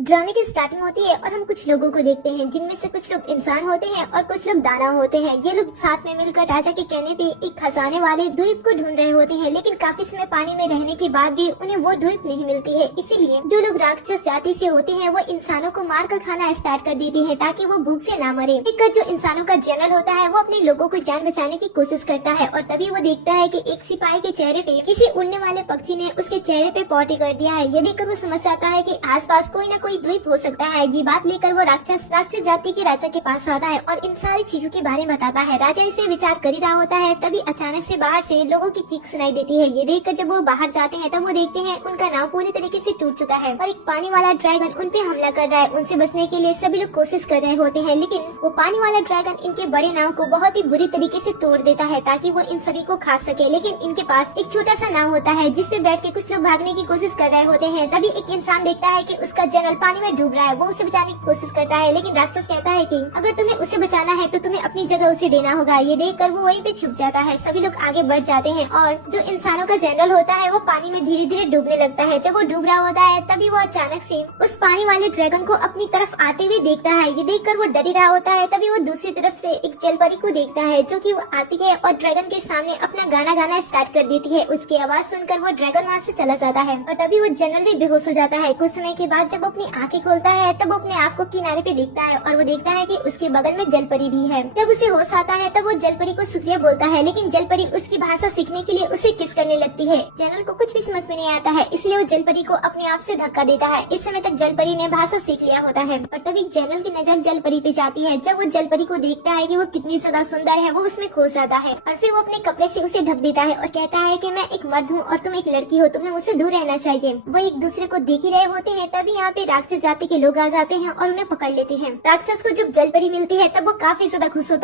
ड्रामे की स्टार्टिंग होती है और हम कुछ लोगों को देखते हैं जिनमें से कुछ लोग इंसान होते हैं और कुछ लोग दानव होते हैं। ये लोग साथ में मिलकर राजा के कहने पे एक खजाने वाले द्वीप को ढूंढ रहे होते हैं, लेकिन काफी समय पानी में रहने के बाद भी उन्हें वो द्वीप नहीं मिलती है। इसीलिए जो लोग राक्षस जाति से होते हैं वो इंसानों को मार कर खाना स्टार्ट कर देते हैं ताकि वो भूख से ना मरे। देखकर जो इंसानों का जनरल होता है वो अपने लोगों को जान बचाने की कोशिश करता है और तभी वो देखता है कि एक सिपाही के चेहरे पे किसी उड़ने वाले पक्षी ने उसके चेहरे पे पॉटी कर दिया है। ये देखकर वो समझ जाता है कि आसपास कोई न कोई द्वीप हो सकता है। ये बात लेकर वो राक्षस जाति के राजा के पास आता है और इन सारी चीजों के बारे में बताता है। राजा इसमें विचार कर ही रहा होता है, तभी अचानक से बाहर से लोगों की चीख सुनाई देती है। ये देखकर जब वो बाहर जाते हैं तब वो देखते हैं उनका नाव पूरी तरीके से टूट चुका है और एक पानी वाला ड्रैगन उन पे हमला कर रहा है। उनसे बचने के लिए सभी लोग कोशिश कर रहे होते हैं, लेकिन वो पानी वाला ड्रैगन इनके बड़े नाव को बहुत ही बुरी तरीके से तोड़ देता है ताकि वो इन सभी को खा सके। लेकिन इनके पास एक छोटा सा नाव होता है जिसपे बैठ के कुछ लोग भागने की कोशिश कर रहे होते हैं। तभी एक इंसान देखता है कि उसका जनरल पानी में डूब रहा है। वो उसे बचाने की कोशिश करता है, लेकिन राक्षस कहता है कि अगर तुम्हें उसे बचाना है तो तुम्हें अपनी जगह उसे देना होगा। ये देखकर वो वहीं पे छुप जाता है। सभी लोग आगे बढ़ जाते हैं और जो इंसानों का जनरल होता है वो पानी में धीरे धीरे डूबने लगता है। जब वो डूब रहा होता है तभी वो अचानक से उस पानी वाले ड्रैगन को अपनी तरफ आते हुए देखता है। ये देखकर वो डर रहा होता है। तभी वो दूसरी तरफ से एक जलपरी को देखता है जो कि वो आती है और ड्रैगन के सामने अपना गाना गाना स्टार्ट कर देती है। उसकी आवाज सुनकर वो ड्रैगन वहाँ से चला जाता है और तभी वो जनरल भी बेहोश हो जाता है। कुछ समय के बाद जब वो अपनी आंखें खोलता है तब वो अपने आप को किनारे पे देखता है और वो देखता है कि उसके बगल में जलपरी भी है। जब उसे होश आता है तब वो जलपरी को शुक्रिया बोलता है, लेकिन जलपरी उसकी भाषा सीखने के लिए उसे किस करने लगती है। जनरल को कुछ भी समझ में नहीं आता है, इसलिए वो जलपरी को अपने आप से धक्का देता है। इस समय तक जलपरी ने भाषा सीख लिया होता है और तभी जनरल की नजर जलपरी पे जाती है। जब वो जलपरी को देखता है कि वो कितनी ज्यादा सुंदर है वो उसमें खो जाता है और फिर वो अपने कपड़े से उसे ढक देता है और कहता है कि मैं एक मर्द हूँ और तुम एक लड़की हो, तुम्हें मुझसे दूर रहना चाहिए। वो एक दूसरे को देख ही रहे होते हैं, तभी यहाँ पे राक्षस जाति के लोग आ जाते हैं और उन्हें पकड़ लेते हैं। राक्षस को जब जलपरी मिलती है तब वो काफी ज्यादा खुश होता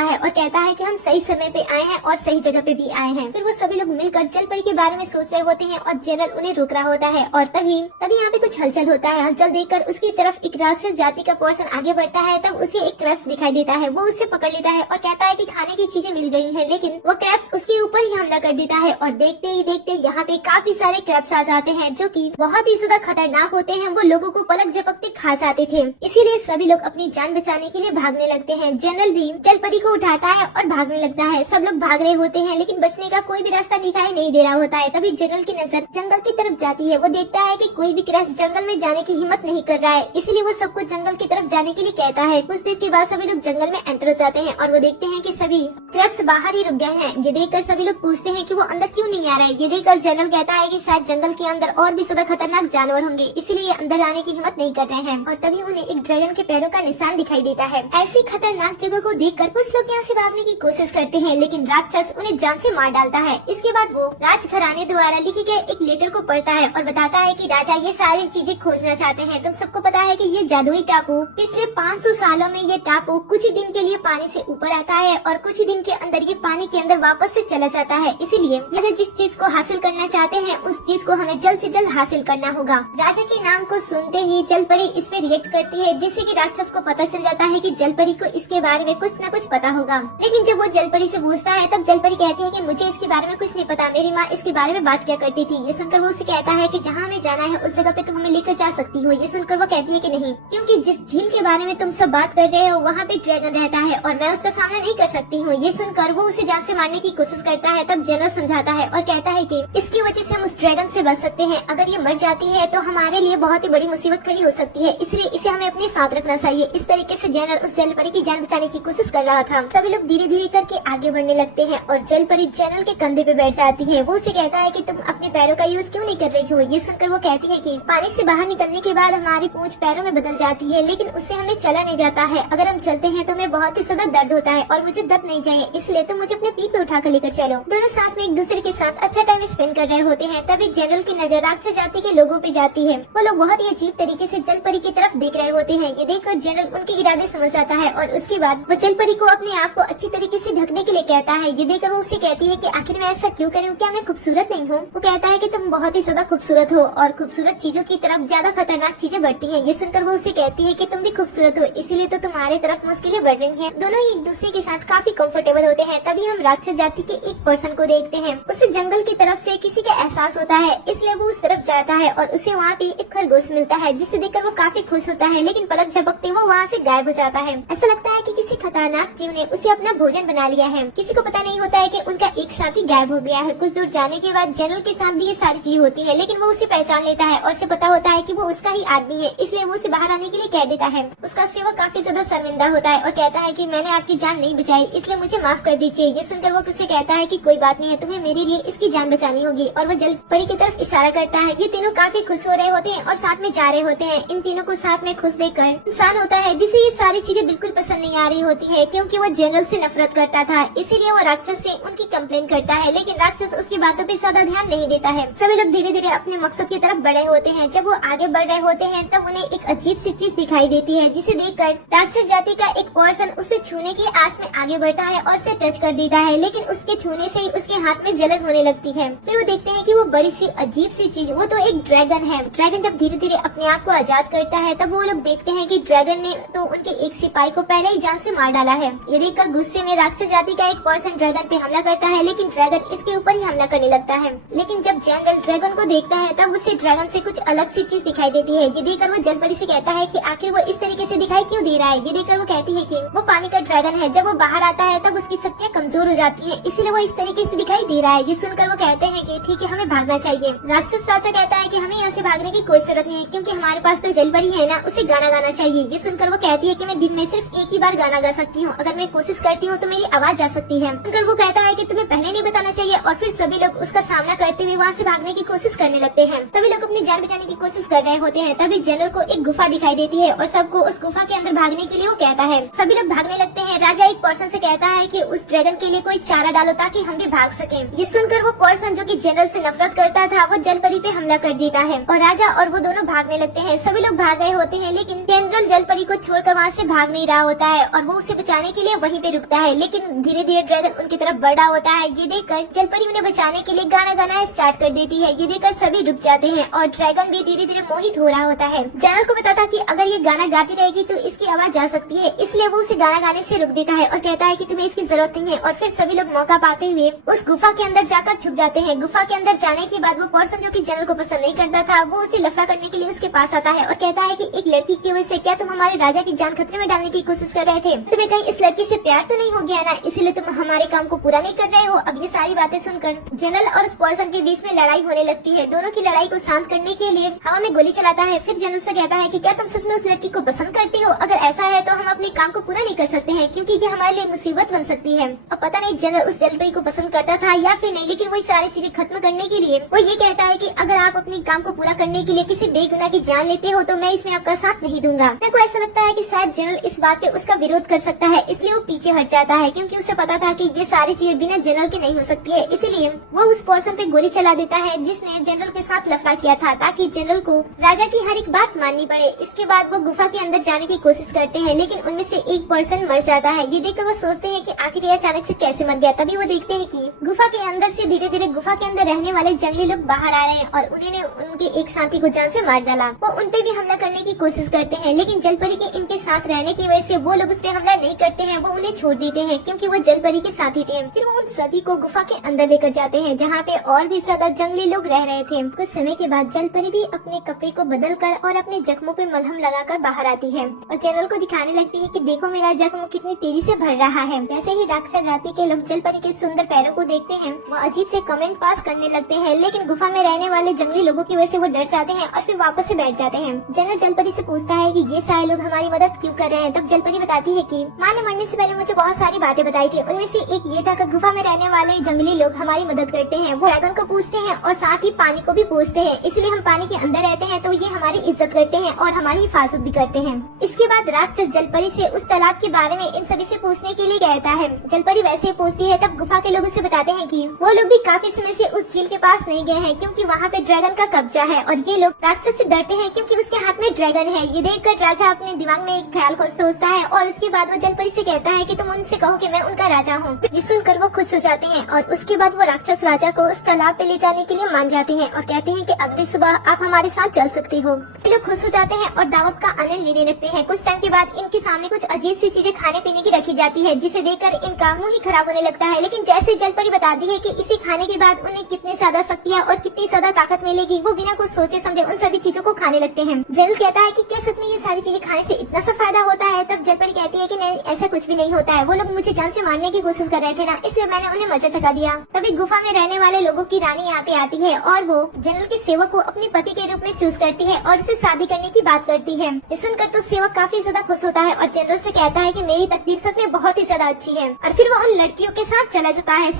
है। और कहता है कि हम सही समय पे आए हैं और सही जगह पे भी आए हैं। फिर वो सभी लोग मिलकर जलपरी के बारे में सोच रहे होते हैं और जनरल उन्हें रोक रहा होता है और तभी यहाँ पे कुछ हलचल होता है। हलचल देखकर उसकी तरफ एक राक्षस जाति का पर्सन आगे बढ़ता है। तब उसे एक क्रैब्स दिखाई देता है। वो उससे पकड़ लेता है और कहता है कि खाने की चीजें मिल गई हैं, लेकिन वो क्रैब्स उसके ऊपर ही हमला कर देता है और देखते ही देखते यहाँ पे काफी सारे क्रैब्स आ जाते हैं जो कि बहुत ही ज्यादा खतरनाक होते हैं। वो लोगों को पलक झपकते खा जाते थे, इसीलिए सभी लोग अपनी जान बचाने के लिए भागने लगते हैं। जनरल भी जलपरी को उठाता है और भागने लगता है। सब लोग भाग रहे होते हैं, लेकिन बचने का कोई भी रास्ता दिखाई नहीं दे रहा होता है। तभी जनरल की नजर जंगल की तरफ जाती है। वो देखता है कि कोई भी क्रैब्स जंगल में जाने की हिम्मत नहीं कर रहा है, इसलिए वो सबको जंगल की तरफ जाने के लिए कहता है। कुछ देर के बाद सभी लोग जंगल में एंटर हो जाते हैं और वो देखते हैं कि सभी क्रैब्स बाहर ही रुक गए हैं। ये देखकर सभी लोग पूछते हैं कि वो अंदर क्यों नहीं आ रहा है। ये देखकर जनरल कहता है कि शायद जंगल के अंदर और भी ज्यादा खतरनाक जानवर होंगे, इसीलिए अंदर आने की हिम्मत नहीं कर रहे हैं। और तभी उन्हें एक ड्रैगन के पैरों का निशान दिखाई देता है। ऐसी खतरनाक जगह को देखकर कुछ लोग यहाँ से भागने की कोशिश करते हैं, लेकिन राक्षस उन्हें जान से मार डालता है। इसके बाद वो राजघराने द्वारा लिखे गए एक लेटर को पढ़ता है और बताता है कि राजा ये सारी चीजें खोजना चाहते हैं। तुम सबको पता है कि ये जादुई टापू पिछले 500 सालों में ये टापू कुछ ही दिन के लिए पानी से ऊपर आता है और कुछ ही दिन के अंदर ये पानी के अंदर वापस से चला जाता है। इसीलिए यह जिस चीज को हासिल करना चाहते हैं उस चीज को हमें जल्द से जल्द हासिल करना होगा। राजा के नाम को सुनते ही जलपरी इस पे रिएक्ट करती है, जिससे कि राक्षस को पता चल जाता है कि जलपरी को इसके बारे में कुछ न कुछ पता होगा। लेकिन जब वो जलपरी से पूछता है तब जलपरी कहती है कि मुझे इसके बारे में कुछ नहीं पता, मेरी माँ इसके बारे में बात किया करती थी। ये सुनकर वो उसे कहता है कि जहाँ हमें जाना है उस जगह पे तुम हमें लेकर जा सकती हो। ये सुनकर वो कहती है कि नहीं, क्योंकि जिस झील के बारे में तुम सब बात कर रहे हो वहाँ पे ड्रैगन रहता है और मैं उसका सामना नहीं कर सकती हूँ। ये सुनकर वो उसे जान से मारने की कोशिश करता है। तब जनरल समझाता है और कहता है कि इसकी वजह से हम उस ड्रैगन से बच सकते हैं। अगर ये मर जाती है तो हमारे लिए बहुत ही बड़ी मुसीबत खड़ी हो सकती है, इसलिए इसे हमें अपने साथ रखना चाहिए। इस तरीके से जनरल उस जलपरी की जान बचाने की कोशिश कर रहा था। सभी लोग धीरे धीरे करके आगे बढ़ने लगते हैं और जलपरी जनरल के कंधे पे बैठ जाती है। वो उसे कहता है कि तुम अपने पैरों का यूज क्यों नहीं कर रही हो। ये सुनकर वो कहती है कि पानी से बाहर निकलने के बाद हमारी पूंछ पैरों में बदल जाती है, लेकिन उससे हमें चला नहीं जाता है। अगर हम चलते हैं तो हमें बहुत ही ज्यादा दर्द होता है और मुझे दर्द नहीं चाहिए, इसलिए तुम मुझे अपने पीठ पे उठा कर लेकर चलो। दोनों साथ में एक दूसरे के साथ अच्छा टाइम स्पेंड कर रहे होते हैं। तभी जनरल की नजर राक्षस जाति के लोगों पे जाती है। वो लोग बहुत ही अजीब तरीके से जलपरी की तरफ देख रहे होते हैं। ये देखकर जनरल उनके इरादे समझ आता है और उसके बाद वो जलपरी को अपने आप को अच्छी तरीके से ढकने के लिए कहता है। ये देखकर वो उसे कहती है कि आखिर मैं ऐसा क्यों करूँ, क्या मैं खूबसूरत नहीं हूँ। वो कहता है कि तुम बहुत ही ज्यादा खूबसूरत हो और खूबसूरत चीजों की तरफ ज्यादा खतरनाक चीजें बढ़ती हैं। ये सुनकर वो उसे कहती है कि तुम भी खूबसूरत हो, इसीलिए तो तुम्हारे तरफ मुश्किलें बढ़ रही हैं। दोनों ही एक दूसरे के साथ काफी कंफर्टेबल होते हैं। तभी हम राक्षस जाति के एक पर्सन को देखते हैं। उसे जंगल की तरफ से किसी का एहसास होता है, इसलिए वो उस तरफ जाता है और उसे वहाँ पे एक खरगोश मिलता है, जिसे देखकर वो काफी खुश होता है, लेकिन पलक झपकते वो वहाँ से गायब हो जाता है। ऐसा लगता है कि किसी खतरनाक जीव ने उसे अपना भोजन बना लिया है। किसी को पता नहीं होता है कि उनका एक साथी गायब हो गया है। कुछ दूर जाने के बाद जनरल के साथ भी ये सारी चीज होती है, लेकिन वो उसे पहचान लेता है और उसे पता होता है कि वो उसका ही आदमी है, इसलिए वो उसे बाहर आने के लिए कह देता है। उसका सेवक काफी ज्यादा शर्मिंदा होता है और कहता है कि मैंने आपकी जान नहीं बचाई, इसलिए मुझे माफ कर दीजिए। ये सुनकर वो उससे कहता है कि कोई बात नहीं है, तुम्हें मेरे लिए इसकी जान बचानी होगी, और वो जल परी की तरफ इशारा करता है। ये तीनों काफी खुश हो रहे होते हैं और साथ में जा रहे होते हैं। इन तीनों को साथ में खुश देखकर इंसान होता है जिसे ये सारी चीजें बिल्कुल पसंद नहीं आ रही होती है, क्योंकि वो जनरल से नफरत करता था, इसीलिए वो राक्षस से उनकी कंप्लेन करता है, लेकिन राक्षस उसकी बातों पे ज्यादा ध्यान नहीं देता है। सभी लोग धीरे धीरे अपने मकसद की तरफ बढ़े होते हैं। जब वो आगे बढ़ रहे होते हैं तब उन्हें एक अजीब सी चीज दिखाई देती है, जिसे देखकर राक्षस जाति का एक पर्सन उसे छूने की आस में आगे बढ़ता है और उसे टच कर देता है, लेकिन उसके छूने से ही उसके हाथ में जलन होने लगती है। फिर वो देखते हैं कि वो बड़ी सी अजीब सी चीज, वो तो एक ड्रैगन है। ड्रैगन जब धीरे धीरे अपने आप को आजाद करता है तब वो लोग देखते हैं कि ड्रैगन ने तो उनके एक सिपाही को पहले ही जान से मार डाला है। ये देखकर गुस्से में राक्षस जाति का एक पर्सन ड्रैगन पे हमला करता है, लेकिन ड्रैगन इसके ऊपर ही हमला करने लगता है। लेकिन जब जनरल ड्रैगन को देखता है तब उसे ड्रैगन से कुछ अलग सी चीज दिखाई देती है। ये देखकर वो जलपरी से कहता है कि आखिर वो इस तरीके से दिखाई क्यों दे रहा है। ये देखकर वो कहती है कि वो पानी का ड्रैगन है, जब वो बाहर आता है तब उसकी शक्तियाँ कमजोर हो जाती है, इसीलिए वो इस तरीके से दिखाई दे रहा है। ये सुनकर वो कहते हैं कि ठीक है, हमें भागना चाहिए। राक्षस राजा कहता है कि हमें यहाँ से भागने की कोई जरूरत नहीं है, क्योंकि हमारे पास तो जलपरी है ना, उसे गाना गाना चाहिए। ये सुनकर वो कहती है कि मैं दिन में सिर्फ एक ही बार गाना गा सकती हूँ, अगर मैं कोशिश करती हूँ तो मेरी आवाज जा सकती है। सुनकर वो कहता है कि तुम्हें पहले नहीं बताना चाहिए, और फिर सभी लोग उसका सामना करते हुए वहाँ से भागने की कोशिश करने लगते हैं। सभी लोग अपनी जान बचाने की कोशिश कर रहे होते हैं। तभी जनरल को एक गुफा दिखाई देती है और सबको उस गुफा के अंदर भागने के लिए वो कहता है। सभी लोग भागने लगते हैं। राजा एक पर्सन से कहता है कि उस ड्रैगन के लिए कोई चारा डालो ताकि हम भी भाग सकें। ये सुनकर वो पर्सन जो कि जनरल से नफरत करता था वो जलपरी पे हमला कर देता है और राजा और वो दोनों भागने लगते हैं। सभी लोग भाग गए होते हैं, लेकिन जनरल जलपरी को छोड़कर वहाँ से भाग नहीं रहा होता है और वो उसे बचाने के लिए वहीं पे रुकता है, लेकिन धीरे धीरे ड्रैगन उनकी तरफ बढ़ रहा होता है। ये देखकर जलपरी उन्हें बचाने के लिए गाना गाना स्टार्ट कर देती है। ये देखकर सभी रुक जाते हैं और ड्रैगन भी धीरे धीरे मोहित हो रहा होता है। जनरल को पता था कि अगर ये गाना गाती रहेगी तो इसकी आवाज जा सकती है, इसलिए वो उसे गाना गाने से रोक देता है और कहता है कि तुम्हें इसकी जरूरत नहीं है। और फिर सभी लोग मौका पाते हुए उस गुफा के अंदर जाकर छुप जाते हैं। गुफा के अंदर जाने के बाद वो पर्सन जो कि जनरल को पसंद नहीं करता था वो उसे लफड़ा करने के लिए उसके पास आता है और कहता है कि एक लड़की की वजह से क्या तुम हमारे राजा की जान खतरे में डालने की कोशिश कर रहे थे? तुम्हें कहीं इस लड़की से प्यार तो नहीं हो गया ना, इसीलिए तुम हमारे काम को पूरा नहीं कर रहे हो? अब ये सारी बातें सुनकर जनरल और उस पर्सन के बीच में लड़ाई होने लगती है। दोनों की लड़ाई को शांत करने के लिए हवा में गोली चलाता है। फिर जनरल से कहता है कि क्या तुम सच में उस लड़की को पसंद करते हो? अगर ऐसा है तो हम अपने काम को पूरा नहीं कर सकते हैं, क्योंकि ये हमारे लिए मुसीबत बन सकती है। अब पता नहीं जनरल उस जलपरी को पसंद करता था या फिर नहीं, लेकिन वही सारी चीजें खत्म करने के लिए वो ये कहता है कि अगर आप अपने काम को पूरा करने के लिए किसी बेगुनाह की जान लेते हो तो मैं इसमें आपका साथ नहीं दूंगा। मेरे को ऐसा लगता है कि शायद जनरल इस बात पे उसका विरोध कर सकता है, इसलिए वो पीछे हट जाता है, क्योंकि उसे पता था कि ये सारी चीजें बिना जनरल के नहीं हो सकती है। इसीलिए वो उस पर्सन पे गोली चला देता है जिसने जनरल के साथ लफड़ा किया था, ताकि जनरल को राजा की हर एक बात माननी पड़े। इसके बाद वो गुफा के अंदर जाने की कोशिश करते हैं, लेकिन उनमें से एक पर्सन मर जाता है। ये देखकर वो सोचते हैं कि आखिर ये अचानक से कैसे मर गया। तभी वो देखते हैं कि गुफा के अंदर से धीरे धीरे गुफा के अंदर रहने वाले जंगली लोग बाहर आ रहे हैं और उन्होंने उनके एक साथी को जान से मार डाला। वो उन पे भी हमला करने की कोशिश करते हैं, लेकिन जलपरी के इनके साथ रहने की वजह से वो लोग उस पे हमला नहीं करते हैं, वो उन्हें छोड़ देते हैं, क्योंकि वो जलपरी के साथी थे। फिर वो उन सभी को गुफा के अंदर लेकर जाते हैं, जहाँ पे और भी ज्यादा जंगली लोग रह रहे थे। कुछ समय के बाद जलपरी भी अपने कपड़े को बदल कर और अपने जख्मों पे मलहम लगाकर बाहर आती है और जनरल को दिखाने लगती है कि देखो मेरा जख्म कितनी तेजी से भर रहा है। जैसे ही राक्षस जाति के लोग जलपरी के सुंदर पैरों को देखते हैं वो अजीब से कमेंट पास करने लगते हैं, लेकिन गुफा में रहने वाले जंगली लोगों की वजह से वो डर जाते हैं और फिर वापस से बैठ जाते हैं। जनरल जलपरी से पूछता है कि ये सारे लोग हमारी मदद क्यों कर रहे हैं? तब जलपरी बताती है कि माँ ने मरने से पहले मुझे बहुत सारी बातें बताई थी, उनमें से एक ये था कि गुफा में रहने वाले जंगली लोग हमारी मदद करते हैं। वो ड्रैगन को पूछते हैं और साथ ही पानी को भी पूछते हैं, इसलिए हम पानी के अंदर रहते हैं तो ये हमारी इज्जत करते हैं और हमारी हिफाजत भी करते हैं। इसके बाद राक्षस जलपरी से उस तालाब के बारे में इन सभी से पूछने के लिए कहता है। जलपरी वैसे ही पूछती है, तब गुफा के लोग उसे बताते हैं कि वो लोग भी काफी समय से उस झील के पास नहीं गए हैं, क्योंकि वहाँ पे ड्रैगन का कब्जा है और ये लोग राक्षस से डरते हैं क्योंकि उसके हाथ में ड्रैगन है। ये देखकर राजा अपने दिमाग में एक ख्याल सोचता है और उसके बाद वो जलपरी से कहता है कि तुम उनसे कहो कि मैं उनका राजा हूँ। ये सुनकर वो खुश हो जाते हैं और उसके बाद वो राक्षस राजा को उस तालाब पे ले जाने के लिए मान जाते हैं और कहते हैं कि अगली सुबह आप हमारे साथ चल सकते हो। सभी लोग खुश हो जाते हैं और दावत का आनंद लेने लगते हैं। कुछ टाइम के बाद इनके सामने कुछ अजीब सी चीजें खाने पीने की रखी जाती है, जिसे देखकर इनका मुंह ही खराब होने लगता है। लेकिन जैसे जलपरी बताती है कि इसे खाने के बाद उन्हें कितनी ज्यादा शक्तियाँ और कितनी ज्यादा ताकत मिलेगी, वो बिना कुछ सोचे समझे उन सभी चीजों को खाने लगते हैं। जरूर कहता है कि क्या सच में ये सारी चीजें खाने से इतना सा फायदा होता है? तब जलपरी कहती है कि नहीं, ऐसा कुछ भी नहीं होता है। वो लोग मुझे जान से मारने की कोशिश कर रहे थे ना, इसलिए मैंने उन्हें मजा चखा दिया। तभी गुफा में रहने वाले लोगों की रानी यहाँ पे आती है और वो जनरल के सेवक को अपने पति के रूप में चूज करती है और उसे शादी करने की बात करती है। ये सुनकर तो सेवक काफी ज्यादा खुश होता है और जनरल से कहता है कि मेरी तकदीर सच में बहुत ही ज्यादा अच्छी है, और फिर वो उन लड़कियों के साथ चला जाता है।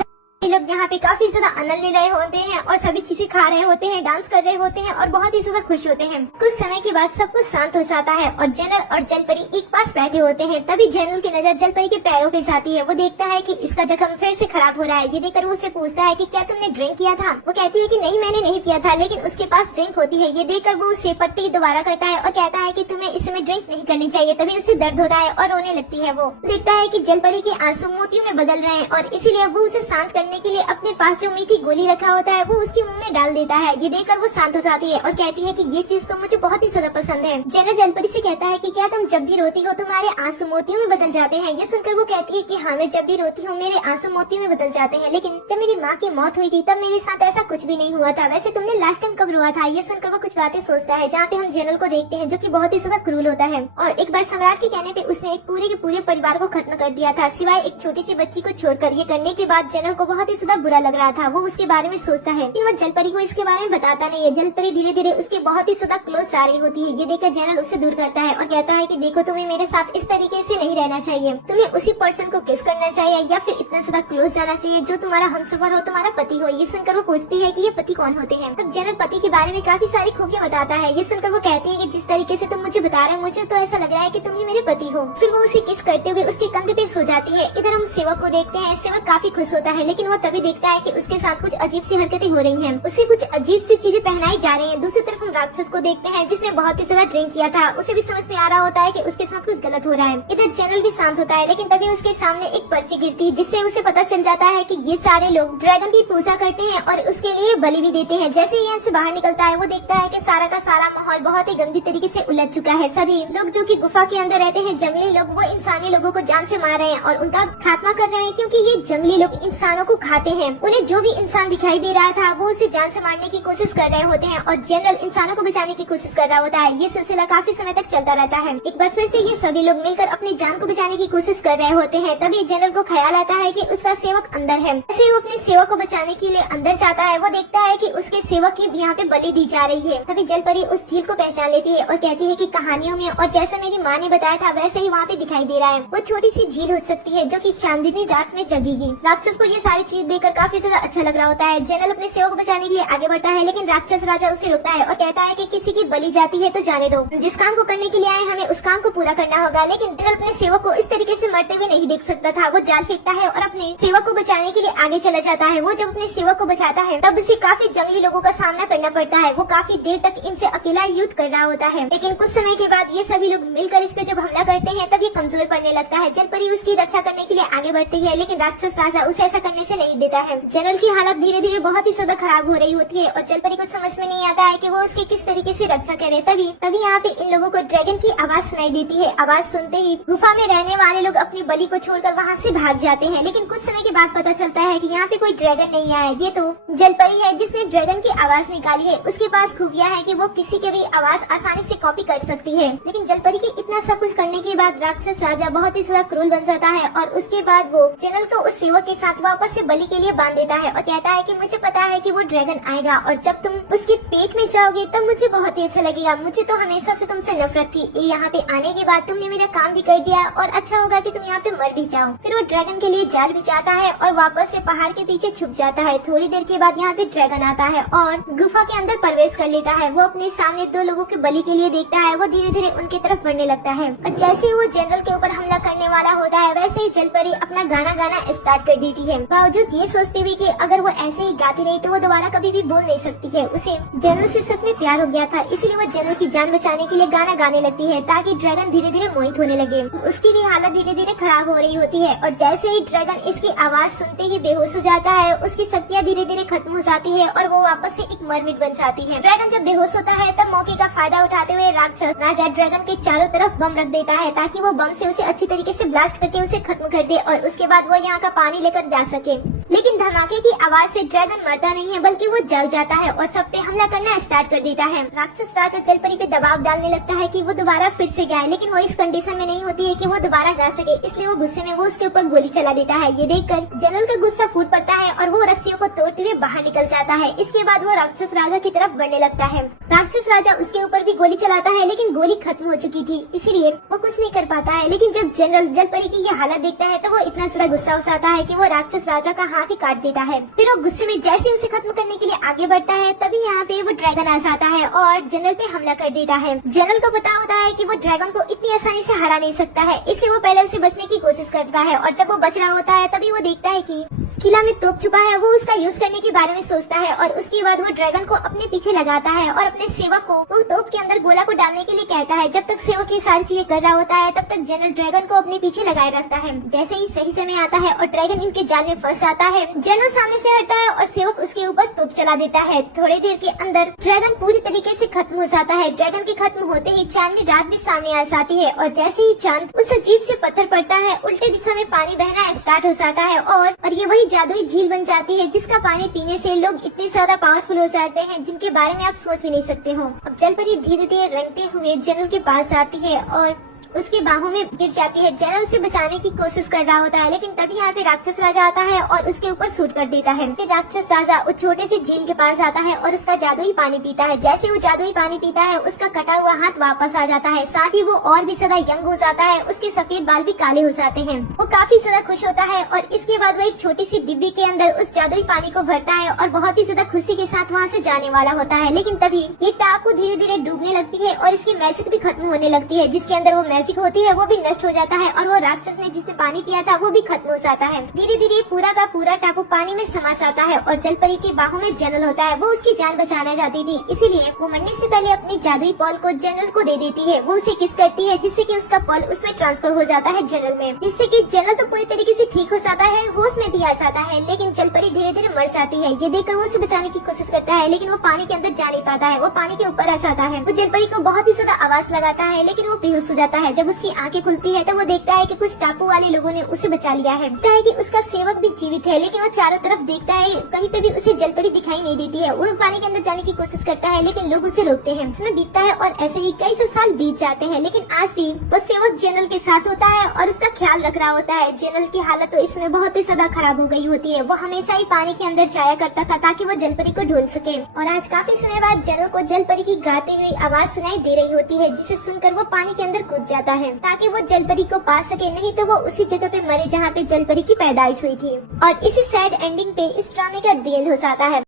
ये लोग यहाँ पे काफी ज्यादा आनंद ले रहे होते हैं और सभी चीजें खा रहे होते हैं, डांस कर रहे होते हैं और बहुत ही ज्यादा खुश होते हैं। कुछ समय के बाद सब कुछ शांत हो जाता है और जनरल और जलपरी एक पास बैठे होते हैं। तभी जनरल की नजर जलपरी के पैरों पे जाती है। वो देखता है कि इसका जख्म फिर से खराब हो रहा है। ये देखकर वो उससे पूछता है कि क्या तुमने ड्रिंक किया था? वो कहती है कि नहीं, मैंने नहीं पिया था, लेकिन उसके पास ड्रिंक होती है। ये देखकर वो उससे पट्टी दोबारा करता है और कहता है कि तुम्हें इस समय ड्रिंक नहीं करनी चाहिए। तभी उसे दर्द होता है और रोने लगती है। वो देखता है कि जलपरी के आंसू मोतियों में बदल रहे हैं और इसीलिए वो उसे शांत करने के लिए अपने पास जो मीठी गोली रखा होता है वो उसके मुंह में डाल देता है। ये देखकर वो शांत हो जाती है और कहती है कि ये चीज तो मुझे बहुत ही ज्यादा पसंद है। जनरल जलपरी से कहता है कि क्या तुम जब भी रोती हो तुम्हारे आंसू मोतियों में बदल जाते हैं? ये सुनकर वो कहती है कि हाँ, मैं जब भी रोती हूँ मेरे आंसू मोतियों में बदल जाते हैं, लेकिन जब मेरी माँ की मौत हुई थी तब मेरे साथ ऐसा कुछ भी नहीं हुआ था। वैसे तुमने लास्ट टाइम कब रोआ था? ये सुनकर वो कुछ बातें सोचता है, जहाँ पे हम जनरल को देखते हैं जो की बहुत ही ज्यादा क्रूर होता है। और एक बार सम्राट के कहने पे उसने एक पूरे के पूरे परिवार को खत्म कर दिया था, सिवाय एक छोटी सी बच्ची को छोड़कर। ये करने के बाद जनरल को बहुत ही ज्यादा बुरा लग रहा था। वो उसके बारे में सोचता है, लेकिन वो जलपरी को इसके बारे में बताता नहीं है। जलपरी धीरे धीरे उसके बहुत ही ज्यादा क्लोज आ रही होती है। ये देखकर जनरल उससे दूर करता है और कहता है कि देखो, तुम्हें मेरे साथ इस तरीके से नहीं रहना चाहिए। तुम्हें उसी पर्सन को किस करना चाहिए या फिर इतना ज्यादा क्लोज जाना चाहिए जो तुम्हारा हमसफर हो, तुम्हारा पति हो। ये सुनकर वो पूछती है कि ये पति कौन होते हैं। तब जनरल पति के बारे में काफी सारी खूबियां बताता है। ये सुनकर वो कहती है कि जिस तरीके से तुम मुझे बता रहे हो, मुझे तो ऐसा लग रहा है कि तुम ही मेरे पति हो। फिर वो उसे किस करते हुए उसके कंधे पे सो जाती है। इधर हम सेवक को देखते हैं। सेवक काफी खुश होता है, लेकिन वो तभी देखता है कि उसके साथ कुछ अजीब सी हरकतें हो रही हैं। उसे कुछ अजीब सी चीजें पहनाई जा रही हैं। दूसरी तरफ हम राक्षस को देखते हैं जिसने बहुत ही ज्यादा ड्रिंक किया था। उसे भी समझ में आ रहा होता है कि उसके साथ कुछ गलत हो रहा है। इधर जनरल भी शांत होता है, लेकिन तभी उसके सामने एक पर्ची गिरती है जिससे उसे पता चल जाता है कि ये सारे लोग ड्रैगन की पूजा करते हैं और उसके लिए बलि भी देते हैं। जैसे ही यहाँ से बाहर निकलता है वो देखता है कि सारा का सारा माहौल बहुत ही गंदी तरीके से उलझ चुका है। सभी लोग जो कि गुफा के अंदर रहते हैं, जंगली लोग, वो इंसानी लोगों को जान से मार रहे हैं और उनका खात्मा कर रहे हैं, क्योंकि ये जंगली लोग इंसानों को खाते हैं। उन्हें जो भी इंसान दिखाई दे रहा था वो उसे जान से मारने की कोशिश कर रहे होते हैं और जनरल इंसानों को बचाने की कोशिश कर रहा होता है। ये सिलसिला काफी समय तक चलता रहता है। एक बार फिर से ये सभी लोग मिलकर अपनी जान को बचाने की कोशिश कर रहे होते हैं। तभी जनरल को ख्याल आता है कि उसका सेवक अंदर है। ऐसे वो अपने सेवक को बचाने के लिए अंदर जाता है। वो देखता है कि उसके सेवक की यहाँ पे बलि दी जा रही है। तभी जलपरी उस झील को पहचान लेती है और कहती है कि कहानियों में और जैसा मेरी माँ ने बताया था वैसे ही वहाँ पे दिखाई दे रहा है। वो छोटी सी झील हो सकती है जो कि चांदनी रात में जगेगी। राक्षस को ये सारी चीज देखकर काफी ज्यादा अच्छा लग रहा होता है। जनरल अपने सेवक को बचाने के लिए आगे बढ़ता है, लेकिन राक्षस राजा उसे रोकता है और कहता है कि किसी की बलि जाती है तो जाने दो, जिस काम को करने के लिए आए हमें उस काम को पूरा करना होगा। लेकिन जनरल अपने सेवक को इस तरीके से मरते हुए नहीं देख सकता था। वो जाल फेंकता है और अपने सेवक को बचाने के लिए आगे चला जाता है। वो जब अपने सेवक को बचाता है तब उसे काफी जंगली लोगों का सामना करना पड़ता है। वो काफी देर तक इनसे अकेला युद्ध कर रहा होता है, लेकिन कुछ समय के बाद ये सभी लोग मिलकर इस पे जब हमला करते हैं तब ये कमजोर पड़ने लगता है। जलपरी उसकी रक्षा करने के लिए आगे बढ़ती है, लेकिन राक्षस राजा उसे ऐसा करने से नहीं देता है। जनरल की हालत धीरे धीरे बहुत ही ज्यादा खराब हो रही होती है और जलपरी को समझ में नहीं आता है कि वो उसकी किस तरीके से रक्षा करे। तभी यहाँ पे इन लोगों को ड्रैगन की आवाज सुनाई देती है। आवाज सुनते ही गुफा में रहने वाले लोग अपनी बलि को छोड़कर वहाँ से भाग जाते हैं, लेकिन कुछ समय के बाद पता चलता है कि यहाँ पे कोई ड्रैगन नहीं आया। ये तो जलपरी है जिसने ड्रैगन की आवाज निकाली है। उसके पास खूबियां है कि वो किसी के भी आवाज आसानी से कॉपी कर सकती है। लेकिन जलपरी के इतना सब कुछ करने के बाद राक्षस राजा बहुत ही ज्यादा क्रूर बन जाता है और उसके बाद वो जनरल को उस सेवक के साथ वापस से बलि के लिए बांध देता है और कहता है कि मुझे पता है कि वो ड्रैगन आएगा और जब तुम उसके पेट में जाओगे तब मुझे बहुत ही अच्छा लगेगा। मुझे तो हमेशा से तुमसे नफरत थी। यहाँ पे आने के बाद तुमने मेरा काम भी कर दिया और अच्छा होगा कि तुम यहाँ पे मर भी जाओ। फिर वो ड्रैगन के लिए जाल बिछाता है और वापस से पहाड़ के पीछे छुप जाता है। थोड़ी देर के बाद यहाँ पे ड्रैगन आता है और गुफा के अंदर प्रवेश कर लेता है। वो अपने सामने दो लोगों के बलि के लिए देखता है। वो धीरे धीरे उनकी तरफ बढ़ने लगता है और जैसे ही वो जनरल के ऊपर हमला करने वाला होता है वैसे ही जलपरी अपना गाना गाना स्टार्ट कर देती है। वाह, बावजूद ये सोचते हुए कि अगर वो ऐसे ही गाती रही तो वो दोबारा कभी भी बोल नहीं सकती है। उसे जनरल से सच में प्यार हो गया था, इसीलिए वो जनरल की जान बचाने के लिए गाना गाने लगती है ताकि ड्रैगन धीरे धीरे मोहित होने लगे। उसकी भी हालत धीरे धीरे खराब हो रही होती है और जैसे ही ड्रैगन इसकी आवाज सुनते ही बेहोश हो जाता है, उसकी शक्तियाँ धीरे धीरे खत्म हो जाती है और वो वापस से एक मरमिट बन जाती है। ड्रैगन जब बेहोश होता है तब मौके का फायदा उठाते हुए राक्षस राजा ड्रैगन के चारों तरफ बम रख देता है ताकि वो बम से उसे अच्छी तरीके से ब्लास्ट करके उसे खत्म कर दे और उसके बाद वो यहाँ का पानी लेकर जा सके। लेकिन धमाके की आवाज से ड्रैगन मरता नहीं है बल्कि वो जग जाता है और सब पे हमला करना स्टार्ट कर देता है। राक्षस राजा जलपरी पे दबाव डालने लगता है कि वो दोबारा फिर से गाए, लेकिन वो इस कंडीशन में नहीं होती है कि वो दोबारा गा सके, इसलिए वो गुस्से में वो उसके ऊपर गोली चला देता है। ये देखकर जनरल का गुस्सा फूट पड़ता है और वो रस्सियों को तोड़ते हुए बाहर निकल जाता है। इसके बाद वो राक्षस राजा की तरफ बढ़ने लगता है। राक्षस राजा उसके ऊपर भी गोली चलाता है लेकिन गोली खत्म हो चुकी थी, इसीलिए वो कुछ नहीं कर पाता है। लेकिन जब जनरल जलपरी की ये हालत देखता है तो वो इतना सारा गुस्सा हो जाता है कि वो राक्षस राजा का हाथ ही काट देता है। फिर वो गुस्से में जैसे उसे खत्म करने के लिए आगे बढ़ता है तभी यहाँ पे वो ड्रैगन आ जाता है और जनरल पे हमला कर देता है। जनरल को पता होता है कि वो ड्रैगन को इतनी आसानी से हरा नहीं सकता है, इसलिए वो पहले उसे बचने की कोशिश करता है और जब वो बच रहा होता है तभी वो देखता है कि किला में तोप छुपा है। वो उसका यूज करने के बारे में सोचता है और उसके बाद वो ड्रैगन को अपने पीछे लगाता है और अपने सेवक को वो तोप के अंदर गोला को डालने के लिए कहता है। जब तक सेवक ये सारी चीजें कर रहा होता है तब तक जनरल ड्रैगन को अपने पीछे लगाए रखता है। जैसे ही सही समय आता है और ड्रैगन इनके जाल में फंस जाता है, जनरल सामने से हटता है और सेवक उसके ऊपर तोप चला देता है। थोड़ी देर के अंदर ड्रैगन पूरी तरीके से खत्म हो जाता है। ड्रैगन के खत्म होते ही चांदनी रात भी सामने आ जाती है और जैसे ही चांद उस अजीब से पत्थर पड़ता है, उल्टे दिशा में पानी बहना स्टार्ट हो जाता है और ये वही जादुई झील बन जाती है जिसका पानी पीने से लोग इतने ज्यादा पावरफुल हो जाते हैं जिनके बारे में आप सोच भी नहीं सकते हो। अब जलपरी धीरे धीरे रंगते हुए जनरल के पास आती है और उसके बाहों में गिर जाती है। जनरल उसे बचाने की कोशिश कर रहा होता है लेकिन तभी यहाँ पे राक्षस राजा आता है और उसके ऊपर शूट कर देता है। फिर राक्षस राजा उस छोटे से झील के पास आता है और उसका जादुई पानी पीता है। जैसे वो जादुई पानी पीता है उसका कटा हुआ हाथ वापस आ जाता है, साथ ही वो और भी ज्यादा यंग हो जाता है, उसके सफेद बाल भी काले हो जाते हैं। वो काफी ज्यादा खुश होता है और इसके बाद वो एक छोटी सी डिब्बी के अंदर उस जादुई पानी को भरता है और बहुत ही ज्यादा खुशी के साथ वहाँ से जाने वाला होता है। लेकिन तभी ये टापू धीरे धीरे डूबने लगती है और इसकी मैजिक भी खत्म होने लगती है। जिसके अंदर वो मैजिक होती है वो भी नष्ट हो जाता है और वो राक्षस ने जिसने पानी पिया था वो भी खत्म हो जाता है। धीरे धीरे पूरा का पूरा टापू पानी में समा जाता है और जलपरी की बाहों में जनरल होता है। वो उसकी जान बचाना चाहती थी, इसीलिए वो मरने से पहले अपनी जादुई पॉल को जनरल को दे देती है। वो उसे किस करती है जिससे कि उसका पॉल उसमें ट्रांसफर हो जाता है जनरल में, जिससे कि जनरल तो पूरी तरीके से ठीक हो जाता है, होश में भी आ जाता है। लेकिन जलपरी धीरे धीरे मर जाती है। ये देखकर वो उसे बचाने की कोशिश करता है लेकिन वो पानी के अंदर जा नहीं पाता है, वो पानी के ऊपर आ जाता है। वो जलपरी को बहुत ही ज्यादा आवाज लगाता है लेकिन वो बेहोश हो जाता है। जब उसकी आंखें खुलती है तो वो देखता है कि कुछ टापू वाले लोगों ने उसे बचा लिया है। देखता है कि उसका सेवक भी जीवित है लेकिन वो चारों तरफ देखता है, कहीं पे भी उसे जलपरी दिखाई नहीं देती है। वो पानी के अंदर जाने की कोशिश करता है लेकिन लोग उसे रोकते हैं। समय बीतता है और ऐसे ही कई सौ साल बीत जाते हैं लेकिन आज भी वो सेवक जनरल के साथ होता है और उसका ख्याल रख रहा होता है। जनरल की हालत तो इसमें बहुत ही ज्यादा खराब हो गई होती है। वो हमेशा ही पानी के अंदर जाया करता था ताकि वो जलपरी को ढूंढ सके और आज काफी समय बाद जनरल को जलपरी की गाती हुई आवाज सुनाई दे रही होती है, जिसे सुनकर वो पानी के अंदर कूद जाता है ताकि वो जलपरी को पा सके, नहीं तो वो उसी जगह पे मरे जहाँ पे जलपरी की पैदाइश हुई थी। और इसी सैड एंडिंग पे इस ड्रामे का दी एंड हो जाता है।